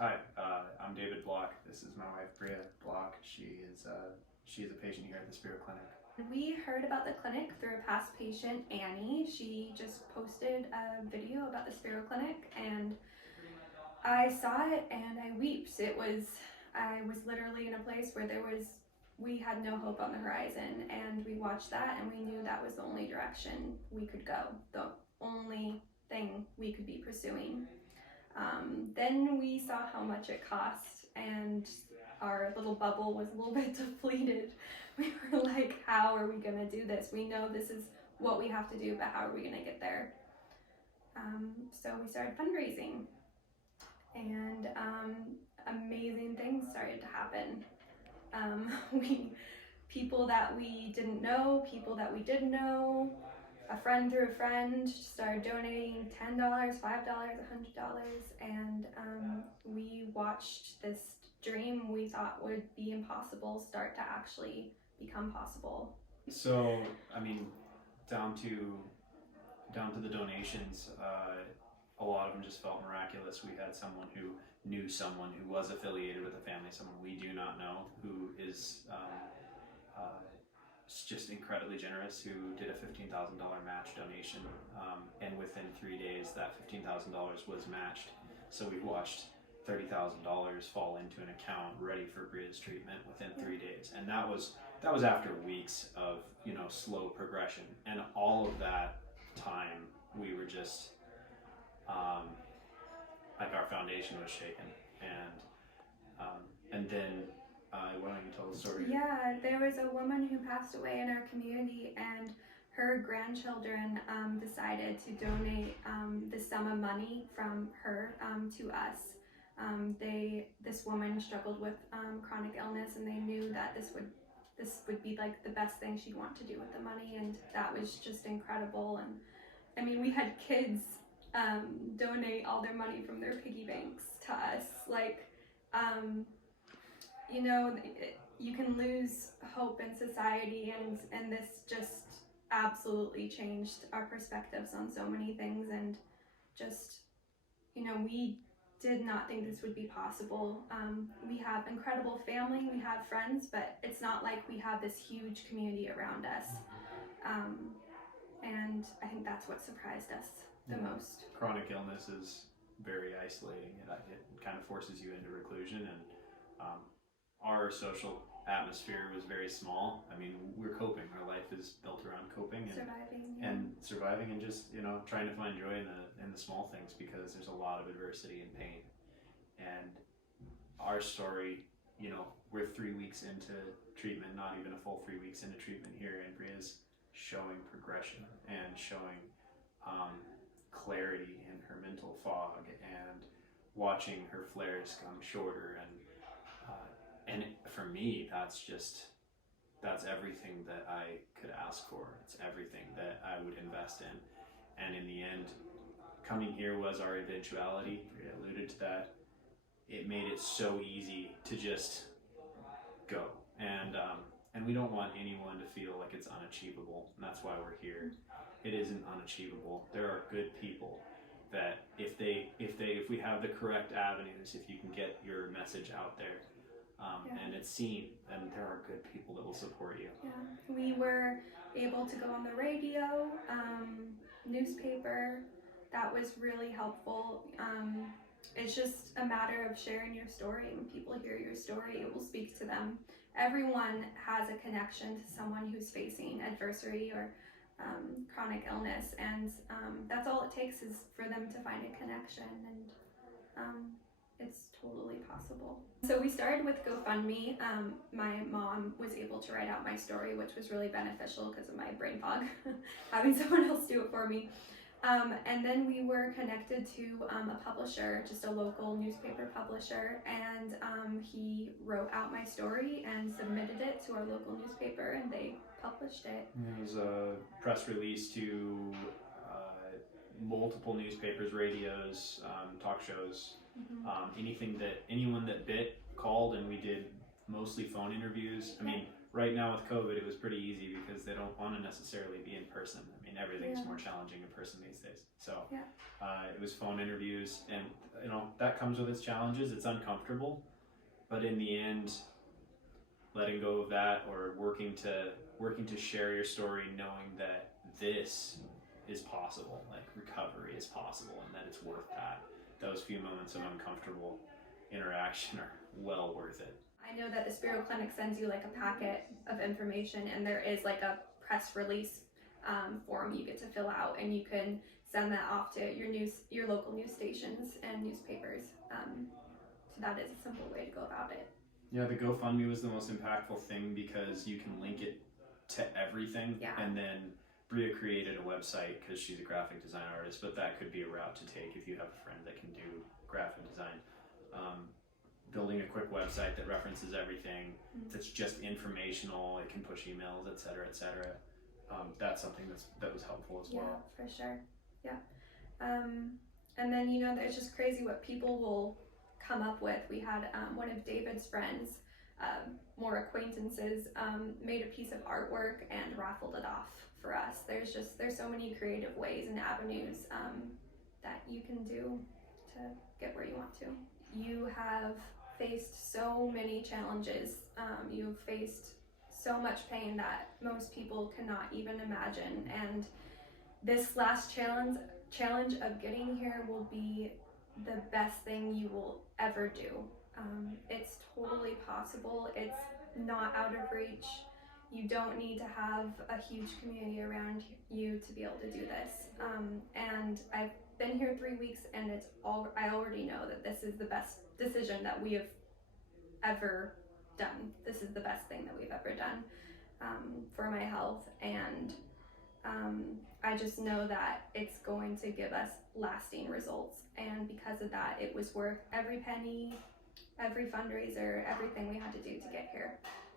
Hi, I'm David Block. This is my wife, Bria Block. She is a patient here at the Spero Clinic. We heard about the clinic through a past patient, Annie. She just posted a video about the Spero Clinic, and I saw it and I wept. I was literally in a place where we had no hope on the horizon, and we watched that and we knew that was the only direction we could go, the only thing we could be pursuing. Then we saw how much it cost, and our little bubble was a little bit depleted. We were like, how are we gonna do this? We know this is what we have to do, but how are we gonna get there? So we started fundraising, and amazing things started to happen. People that we didn't know, people that we did know, a friend through a friend started donating $10, $5, $100, and we watched this dream we thought would be impossible start to actually become possible. So, I mean, down to the donations, a lot of them just felt miraculous. We had someone who knew someone who was affiliated with a family, someone we do not know, who is just incredibly generous, who did a $15,000 match donation, and within 3 days that $15,000 was matched. So we watched $30,000 fall into an account ready for Bria's treatment within 3 days, and that was after weeks of slow progression. And all of that time we were just like our foundation was shaken, and then why don't you tell the story? Yeah, there was a woman who passed away in our community, and her grandchildren decided to donate the sum of money from her to us. This woman struggled with chronic illness, and they knew that this would be like the best thing she'd want to do with the money, and that was just incredible. And I mean, we had kids donate all their money from their piggy banks to us. Like, you can lose hope in society, and this just absolutely changed our perspectives on so many things. And just, we did not think this would be possible. We have incredible family, we have friends, but it's not like we have this huge community around us. And I think that's what surprised us the most. Chronic illness is very isolating. It kind of forces you into reclusion, and our social atmosphere was very small. I mean, we're coping. Our life is built around coping and surviving, and just trying to find joy in the small things, because there's a lot of adversity and pain. And our story, we're 3 weeks into treatment, not even a full 3 weeks into treatment here, and Bria's showing progression and showing clarity in her mental fog, and watching her flares come shorter, and for me, that's everything that I could ask for. It's everything that I would invest in. And in the end, coming here was our eventuality. Bria alluded to that. It made it so easy to just go, and we don't want anyone to feel like it's unachievable, and that's why we're here. It isn't unachievable. There are good people that if we have the correct avenues, if you can get your message out there, and it's seen, then there are good people that will support you. Yeah, we were able to go on the radio, newspaper. That was really helpful. It's just a matter of sharing your story. When people hear your story, it will speak to them. Everyone has a connection to someone who's facing adversity or chronic illness, and that's all it takes is for them to find a connection, and it's totally possible. So we started with Gofundme. My mom was able to write out my story, which was really beneficial because of my brain fog, having someone else do it for me. And then we were connected to a publisher, just a local newspaper publisher, and he wrote out my story and submitted it to our local newspaper, and they published it. It was a press release to multiple newspapers, radios, talk shows, anyone that bit called, and we did mostly phone interviews. I mean, right now with COVID, it was pretty easy because they don't want to necessarily be in person. I mean, everything's more challenging in person these days. So it was phone interviews, and that comes with its challenges. It's uncomfortable, but in the end, letting go of that or working to share your story, knowing that this is possible, like recovery is possible, and that it's worth that. Those few moments of uncomfortable interaction are well worth it. I know that the Spero Clinic sends you like a packet of information, and there is like a press release form you get to fill out, and you can send that off to your local news stations and newspapers. So that is a simple way to go about it. Yeah, the Gofundme was the most impactful thing because you can link it to everything. Yeah. And then Bria created a website because she's a graphic design artist, but that could be a route to take if you have a friend that can do graphic design. Building a quick website that references everything, that's just informational, it can push emails, etc., etc. That's something that was helpful as well. Yeah, for sure. Yeah. And then, it's just crazy what people will come up with. We had one of David's friends, more acquaintances, made a piece of artwork and raffled it off for us. There's so many creative ways and avenues that you can do to get where you want to. You have faced so many challenges. You've faced so much pain that most people cannot even imagine, and this last challenge of getting here will be the best thing you will ever do. It's totally possible. It's not out of reach. You don't need to have a huge community around you to be able to do this. And I've been here 3 weeks, and I already know that this is the best decision that we have ever done. This is the best thing that we've ever done for my health, and I just know that it's going to give us lasting results, and because of that, it was worth every penny, every fundraiser, everything we had to do to get here.